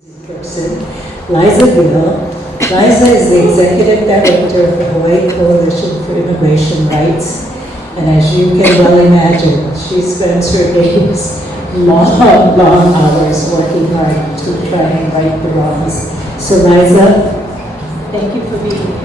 person, Liza Gill. Liza is the Executive Director of the Hawaii Coalition for Immigration Rights. And as you can well imagine, she spends her days, long hours working hard to try and right the wrongs. So Liza, thank you for being here.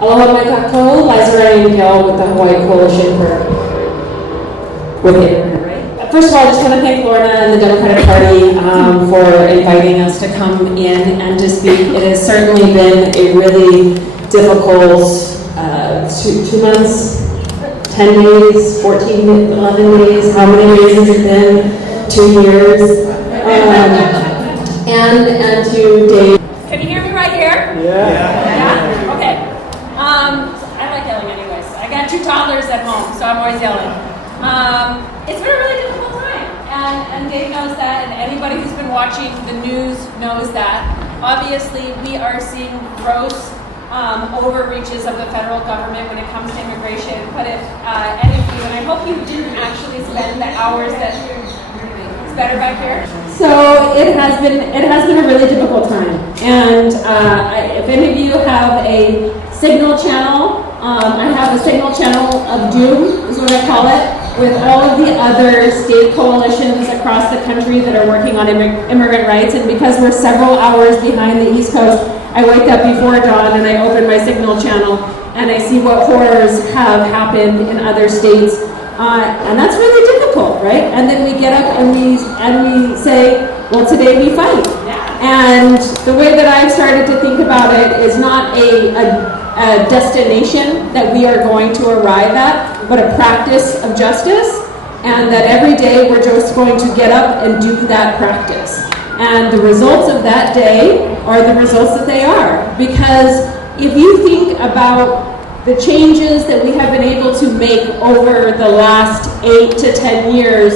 Aloha mai takou, Liza Gill with the Hawaii Coalition for Immigrant Rights. First of all, I just want to thank Lorna and the Democratic Party for inviting us to come in and to speak. It has certainly been a really difficult 2 months, 10 days, 14, 11 days, how many days has it been? 2 years. And to Dave. Can you hear me right here? Yeah? Okay. I like yelling anyways. I got 2 toddlers at home, so I'm always yelling. It's been a really difficult time, and Dave knows that, and anybody who's been watching the news knows that. Obviously, we are seeing gross overreaches of the federal government when it comes to immigration, but if any of you, and I hope you didn't actually spend the hours that it's better back here. So it has been a really difficult time, and if any of you have a signal channel, I have a signal channel of doom, is what I call it, with all of the other state coalitions across the country that are working on immigrant rights. And because we're several hours behind the East Coast, I wake up before dawn and I open my signal channel and I see what horrors have happened in other states. And that's really difficult, right? And then we get up and we say, well, today we fight. And the way that I've started to think about it is not a destination that we are going to arrive at, but a practice of justice, and that every day we're just going to get up and do that practice. And the results of that day are the results that they are. Because if you think about the changes that we have been able to make over the last 8 to 10 years,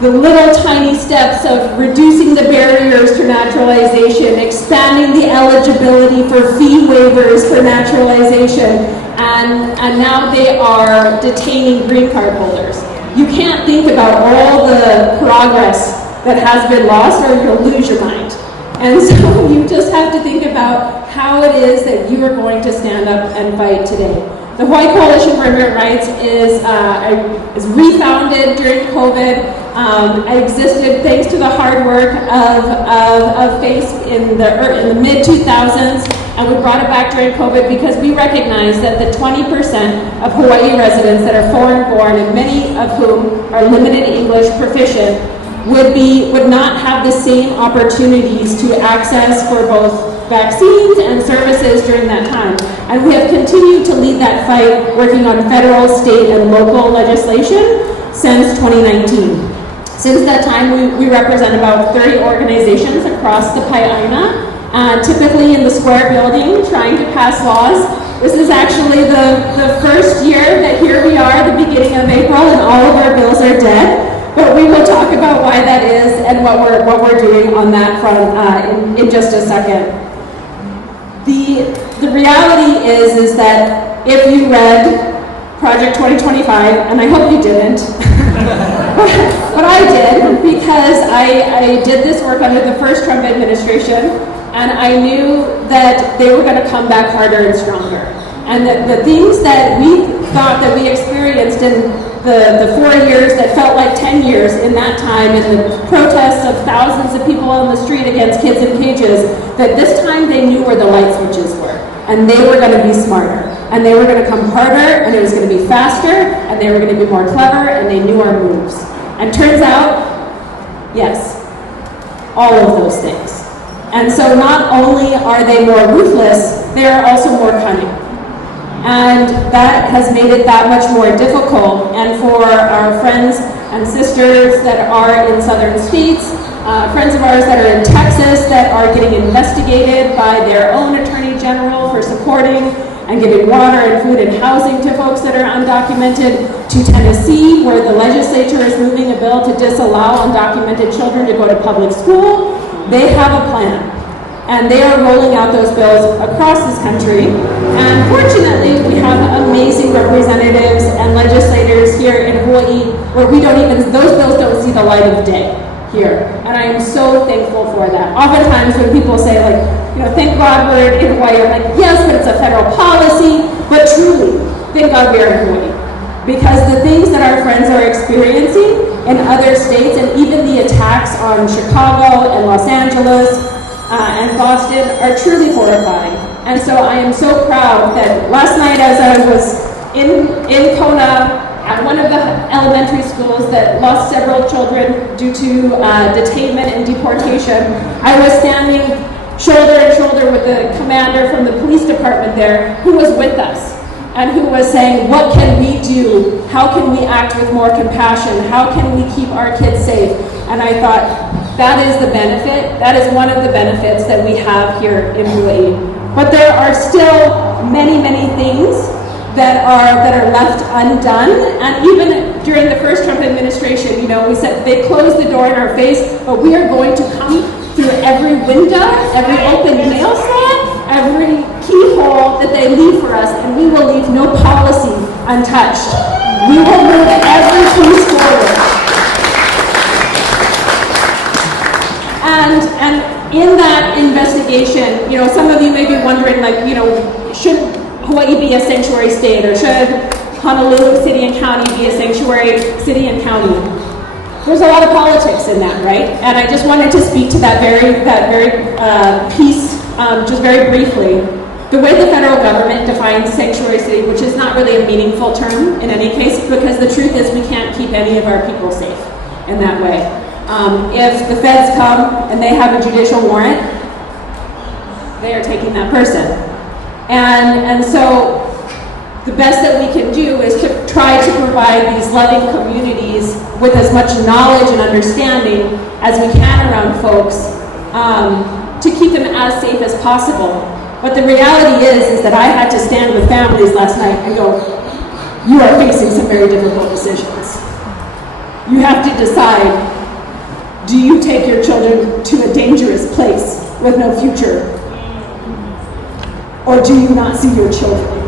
the little tiny steps of reducing the barriers to naturalization, expanding the eligibility for fee waivers for naturalization, and now they are detaining green card holders. You can't think about all the progress that has been lost or you'll lose your mind. And so you just have to think about how it is that you are going to stand up and fight today. The Hawaii Coalition for Immigrant Rights is refounded during COVID. I existed thanks to the hard work of FACE in the mid-2000s, and we brought it back during COVID because we recognize that the 20% of Hawaii residents that are foreign-born, and many of whom are limited English proficient, would not have the same opportunities to access for both vaccines and services during that time. And we have continued to lead that fight working on federal, state, and local legislation since 2019. Since that time, we represent about 30 organizations across the Pai'aina, typically in the Square building, trying to pass laws. This is actually the first year that here we are, the beginning of April, and all of our bills are dead. But we will talk about why that is and what we're doing on that front in just a second. The reality is that if you read Project 2025, and I hope you didn't, but I did, because I did this work under the first Trump administration, and I knew that they were going to come back harder and stronger. And that the things that we thought that we experienced in the 4 years that felt like 10 years in that time, in the protests of thousands of people on the street against kids in cages, that this time they knew where the light switches were. And they were going to be smarter. And they were going to come harder, and it was going to be faster, and they were going to be more clever, and they knew our moves. And turns out, yes, all of those things. And so not only are they more ruthless, they are also more cunning. And that has made it that much more difficult. And for our friends and sisters that are in southern states, friends of ours that are in Texas that are getting investigated by their own attorney general for supporting and giving water and food and housing to folks that are undocumented, to Tennessee, where the legislature is moving a bill to disallow undocumented children to go to public school. They have a plan. And they are rolling out those bills across this country. And fortunately, we have amazing representatives and legislators here in Hawaii where those bills don't see the light of day here. And I am so thankful for that. Oftentimes when people say thank God we're in Hawaii, I'm like, yes, but it's a federal policy. But truly, thank God we're in Hawaii. Because the things that our friends are experiencing in other states, and even the attacks on Chicago and Los Angeles, and Boston are truly horrifying. And so I am so proud that last night as I was in Kona at one of the elementary schools that lost several children due to detainment and deportation, I was standing shoulder to shoulder with the commander from the police department there who was with us and who was saying, what can we do? How can we act with more compassion? How can we keep our kids safe? And I thought, that is the benefit. That is one of the benefits that we have here in Hawaii. But there are still many, many things that are left undone. And even during the first Trump administration, we said they closed the door in our face, but we are going to come through every window, every open mail slot, every keyhole that they leave for us, and we will leave no policy untouched. We will move every piece forward. And in that investigation, some of you may be wondering, should Hawaii be a sanctuary state, or should Honolulu City and County be a sanctuary city and county? There's a lot of politics in that, right? And I just wanted to speak to that very piece, just very briefly. The way the federal government defines sanctuary city, which is not really a meaningful term in any case, because the truth is we can't keep any of our people safe in that way. If the feds come and they have a judicial warrant, they are taking that person. And so the best that we can do is to try to provide these loving communities with as much knowledge and understanding as we can around folks to keep them as safe as possible. But the reality is that I had to stand with families last night and go, you are facing some very difficult decisions. You have to decide, do you take your children to a dangerous place with no future? Or do you not see your children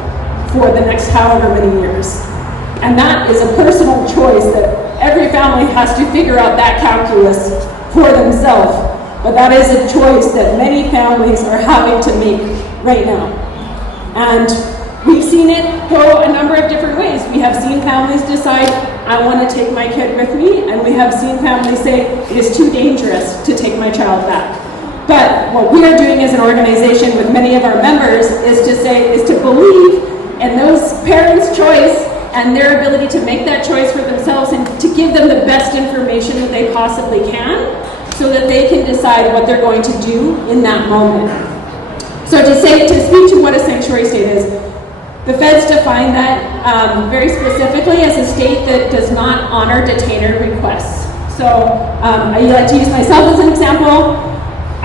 for the next however many years? And that is a personal choice that every family has to figure out that calculus for themselves. But that is a choice that many families are having to make right now. And we've seen it go a number of different ways. We have seen families decide, I want to take my kid with me, and we have seen families say, it is too dangerous to take my child back. But what we are doing as an organization with many of our members is to believe in those parents' choice and their ability to make that choice for themselves and to give them the best information that they possibly can so that they can decide what they're going to do in that moment. So to speak to what a sanctuary state is, the feds define that very specifically as a state that does not honor detainer requests. So I like to use myself as an example.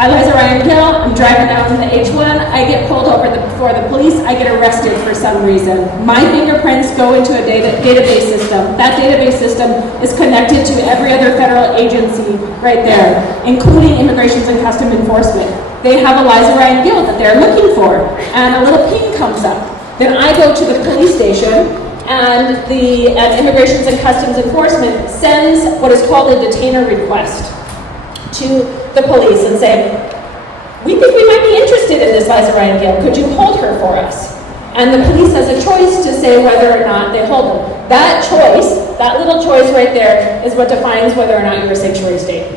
I was Ryan Gill, I'm driving down to the H1, I get pulled over before the police, I get arrested for some reason. My fingerprints go into a database system. That database system is connected to every other federal agency right there, including Immigration and Customs Enforcement. They have Eliza Ryan Gill that they're looking for, and a little ping comes up. Then I go to the police station, and Immigration and Customs Enforcement sends what is called a detainer request to the police and say, we think we might be interested in this Eliza Ryan Gill. Could you hold her for us? And the police has a choice to say whether or not they hold them. That choice, that little choice right there, is what defines whether or not you're a sanctuary state.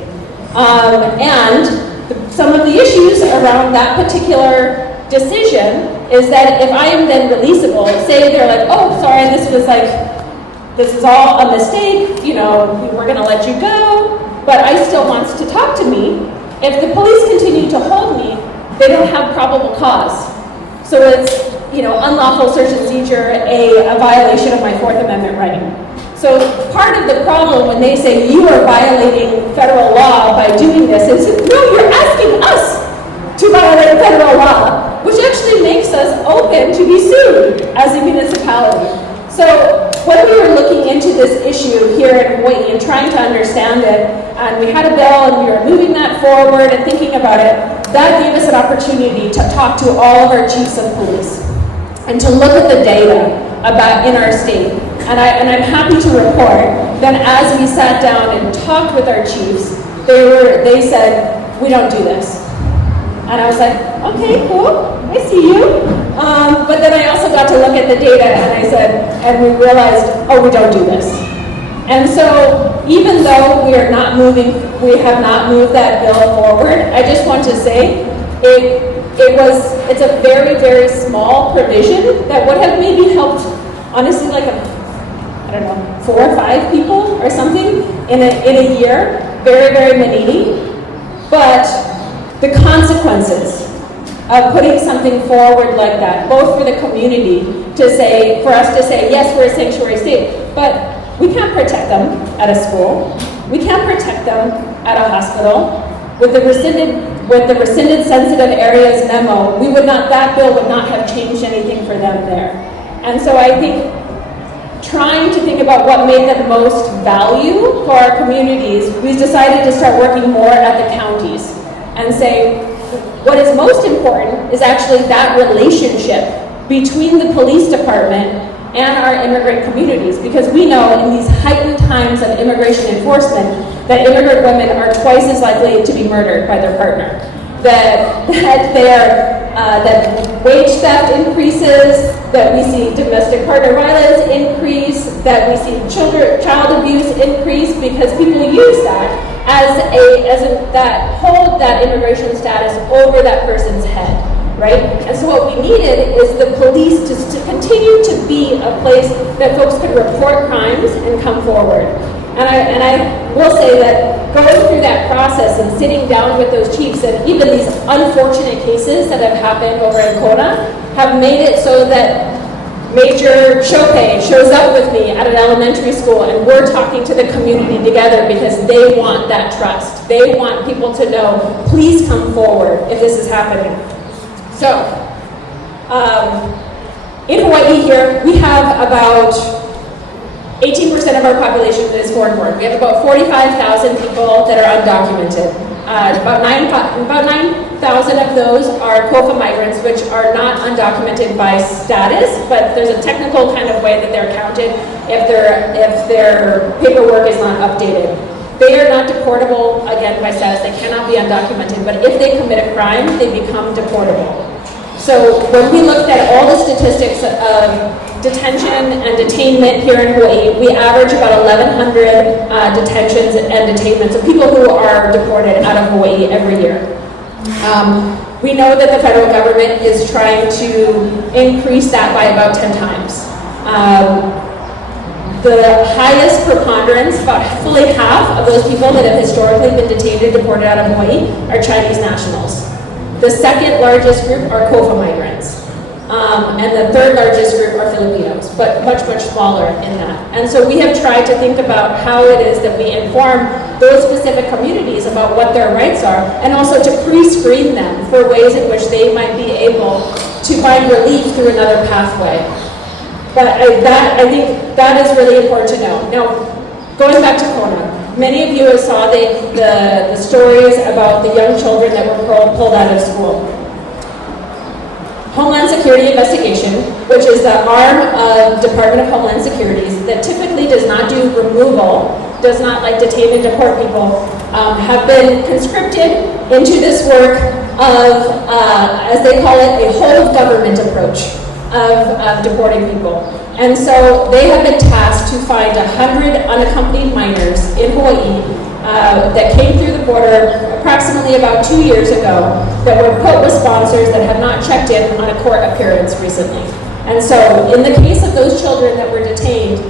Some of the issues around that particular decision is that if I am then releasable, say they're like, oh, sorry, this is all a mistake, we're gonna let you go, but I still wants to talk to me. If the police continue to hold me, they don't have probable cause. So it's, unlawful search and seizure, a violation of my Fourth Amendment right. So part of the problem when they say you are violating federal law by doing this is, no, you're asking us to violate federal law, which actually makes us open to be sued as a municipality. So when we were looking into this issue here in Hawaii and trying to understand it, and we had a bill and we were moving that forward and thinking about it, that gave us an opportunity to talk to all of our chiefs of police and to look at the data about in our state. And I'm happy to report that as we sat down and talked with our chiefs, they said, we don't do this. And I was like, okay, cool, I see you. But then I also got to look at the data and I said, and we realized, oh, we don't do this. And so even though we have not moved that bill forward, I just want to say it's a very, very small provision that would have maybe helped, honestly, like I don't know, 4 or 5 people or something in a year, very, very many. But the consequences of putting something forward like that, both for the community for us to say, yes, we're a sanctuary state, but we can't protect them at a school. We can't protect them at a hospital. With the rescinded sensitive areas memo, that bill would not have changed anything for them there. And so I think trying to think about what made the most value for our communities, we decided to start working more at the counties and say, what is most important is actually that relationship between the police department and our immigrant communities, because we know in these heightened times of immigration enforcement that immigrant women are twice as likely to be murdered by their partner. That wage theft increases, that we see domestic partner violence increase, that we see child abuse increase, because people use that that hold that immigration status over that person's head. Right? And so what we needed is the police to continue to be a place that folks could report crimes and come forward. And I will say that going through that process and sitting down with those chiefs, and even these unfortunate cases that have happened over in Kona have made it so that Major Chope shows up with me at an elementary school and we're talking to the community together because they want that trust. They want people to know, please come forward if this is happening. So, in Hawaii here, we have about 18% of our population that is foreign born. We have about 45,000 people that are undocumented. About 9,000 of those are COFA migrants, which are not undocumented by status, but there's a technical kind of way that they're counted if their paperwork is not updated. They are not deportable, again, by status. They cannot be undocumented, but if they commit a crime, they become deportable. So when we looked at all the statistics of detention and detainment here in Hawaii, we average about 1,100 detentions and detainments of people who are deported out of Hawaii every year. We know that the federal government is trying to increase that by about 10 times. The highest preponderance, about fully half of those people that have historically been detained and deported out of Hawaii are Chinese nationals. The second largest group are COFA migrants. And the third largest group are Filipinos, but much, much smaller in that. And so we have tried to think about how it is that we inform those specific communities about what their rights are, and also to pre-screen them for ways in which they might be able to find relief through another pathway. But I think that is really important to know. Now, going back to Kona, many of you saw the stories about the young children that were pulled out of school. Homeland Security Investigation, which is the arm of Department of Homeland Security that typically does not do removal, does not like detain and deport people, have been conscripted into this work of, as they call it, a whole of government approach of deporting people. And so they have been tasked to find 100 unaccompanied minors in Hawaii that came through the border approximately about 2 years ago that were put with sponsors that have not checked in on a court appearance recently. And so in the case of those children that were detained,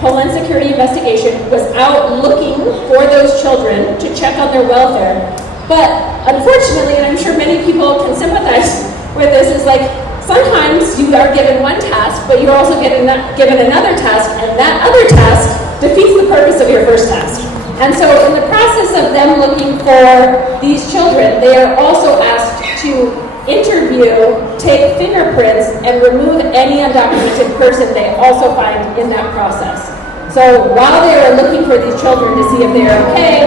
Homeland Security Investigation was out looking for those children to check on their welfare. But unfortunately, and I'm sure many people can sympathize with this, is like sometimes you are given one task, but you're also given another task, and that other task defeats the purpose of your first task. And so in the process of them looking for these children, they are also asked to interview, take fingerprints, and remove any undocumented person they also find in that process. So while they are looking for these children to see if they are okay,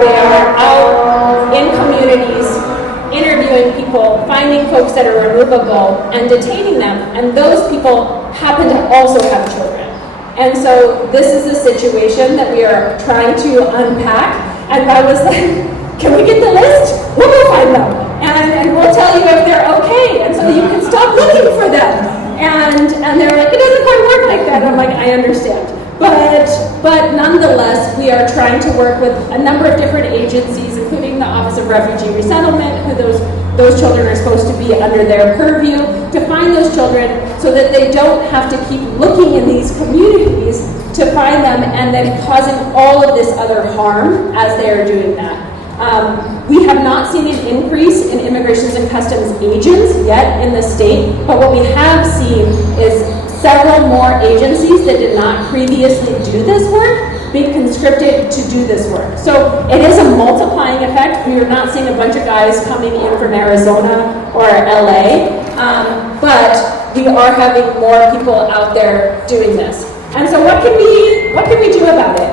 they are out in communities interviewing people finding folks that are removable and detaining them, and those people happen to also have children. And so this is a situation that we are trying to unpack, and I was like, can we get the list? We'll go find them, and we'll tell you if they're okay, and so you can stop looking for them. And they're like, it doesn't quite work like that. I'm like, I understand. But nonetheless, we are trying to work with a number of different agencies, including the Office of Refugee Resettlement, who those children are supposed to be under their purview, to find those children so that they don't have to keep looking in these communities to find them and then causing all of this other harm as they are doing that. We have not seen an increase in Immigration and Customs agents yet in the state, but what we have seen is several more agencies that did not previously do this work being conscripted to do this work. So it is a multiplying effect. We are not seeing a bunch of guys coming in from Arizona or LA, but we are having more people out there doing this. And so what can we do about it?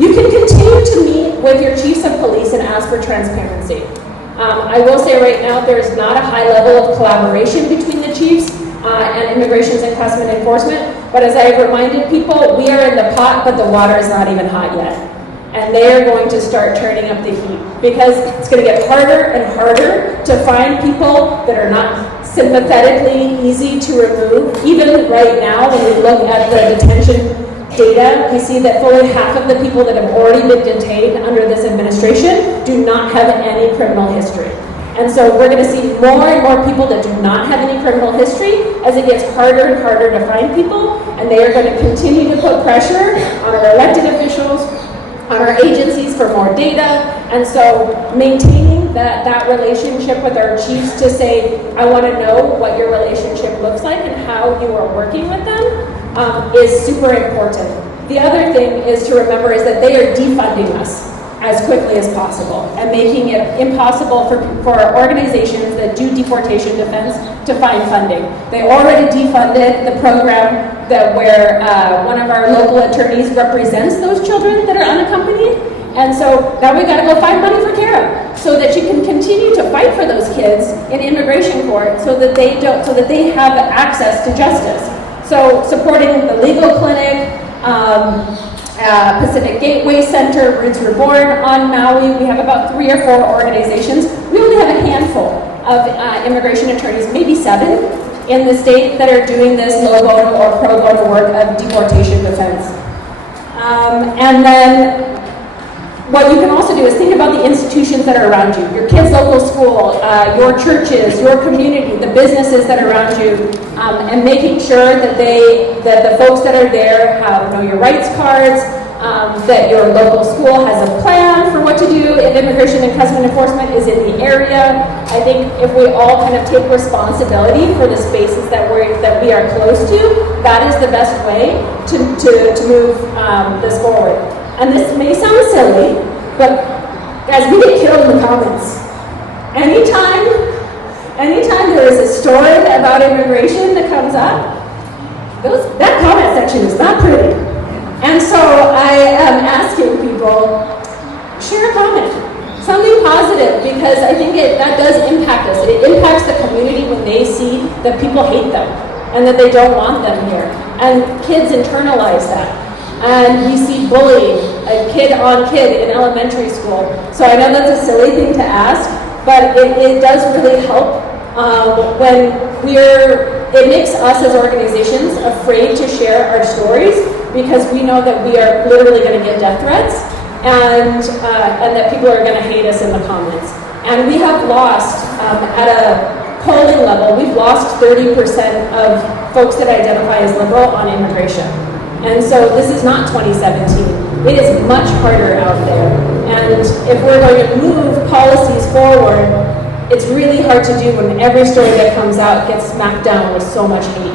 You can continue to meet with your chiefs of police and ask for transparency. I will say right now there is not a high level of collaboration between the chiefs and Immigration and Customs Enforcement, but as I have reminded people, we are in the pot, but the water is not even hot yet. And they are going to start turning up the heat because it's going to get harder and harder to find people that are not sympathetically easy to remove. Even right now, when we look at the detention data, we see that fully half of the people that have already been detained under this administration do not have any criminal history. And so we're going to see more and more people that do not have any criminal history as it gets harder and harder to find people, and they are going to continue to put pressure on our elected officials, on our agencies for more data. And so maintaining that relationship with our chiefs to say, I want to know what your relationship looks like and how you are working with them is super important. The other thing is to remember is that they are defunding us as quickly as possible and making it impossible for organizations that do deportation defense to find funding. They already defunded the program where one of our local attorneys represents those children that are unaccompanied. And so now we've got to go find money for Kara so that you can continue to fight for those kids in immigration court so that they have access to justice. So supporting the legal clinic, Pacific Gateway Center, Roots Reborn on Maui. We have about 3 or 4 organizations. We only have a handful of immigration attorneys, maybe 7 in the state that are doing this no bono or pro bono work of deportation defense. And then what you can also do is think about the institutions that are around you, your kids' local school, your churches, your community, the businesses that are around you, and making sure that the folks that are there have know your rights cards, that your local school has a plan for what to do if Immigration and Customs Enforcement is in the area. I think if we all kind of take responsibility for the spaces that we are close to, that is the best way to move this forward. And this may sound silly, but guys, we get killed in the comments. Anytime there is a story about immigration that comes up, that comment section is not pretty. And so I am asking people, share a comment, something positive, because I think that does impact us. It impacts the community when they see that people hate them and that they don't want them here. And kids internalize that. And we see bullying, kid on kid in elementary school. So I know that's a silly thing to ask, but it does really help when it makes us as organizations afraid to share our stories because we know that we are literally going to get death threats and that people are going to hate us in the comments. And we have lost, at a polling level, we've lost 30% of folks that identify as liberal on immigration. And so this is not 2017. It is much harder out there. And if we're going to move policies forward, it's really hard to do when every story that comes out gets smacked down with so much hate.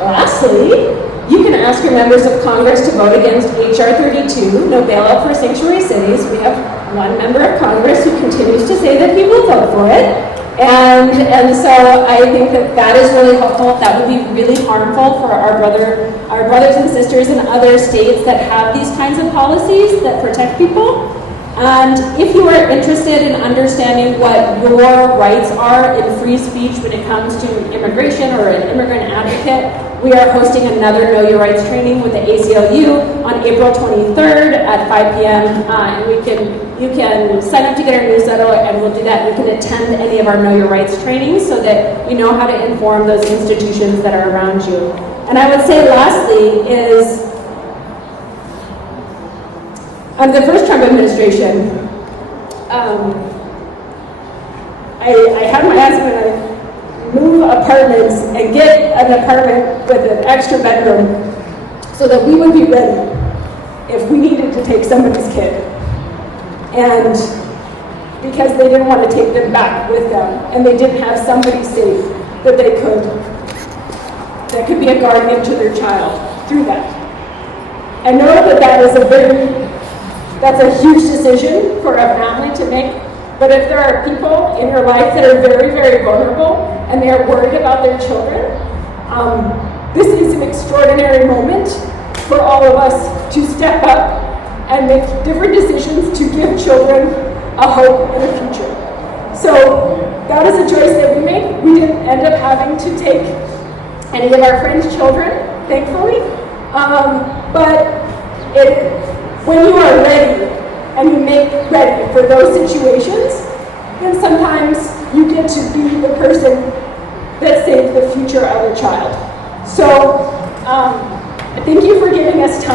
Lastly, you can ask your members of Congress to vote against H.R. 32, no bailout for sanctuary cities. We have one member of Congress who continues to say that he will vote for it. And so I think that is really helpful. That would be really harmful for our brothers and sisters in other states that have these kinds of policies that protect people. And if you are interested in understanding what your rights are in free speech when it comes to immigration or an immigrant advocate, we are hosting another Know Your Rights training with the ACLU on April 23rd at 5 p.m. And you can sign up to get our newsletter, and we'll do that. You can attend any of our Know Your Rights trainings so that you know how to inform those institutions that are around you. And I would say lastly is, under the first Trump administration, I had my husband move apartments and get an apartment with an extra bedroom so that we would be ready if we needed to take somebody's kid. And because they didn't want to take them back with them, and they didn't have somebody safe that could be a guardian to their child through that. I know that that's a huge decision for a family to make, but if there are people in your life that are very, very vulnerable and they are worried about their children, this is an extraordinary moment for all of us to step up and make different decisions to give children a hope and a future. So that was a choice that we made. We didn't end up having to take any of our friends' children, thankfully, but when you are ready and you make ready for those situations, then sometimes you get to be the person that saved the future of a child. So thank you for giving us time.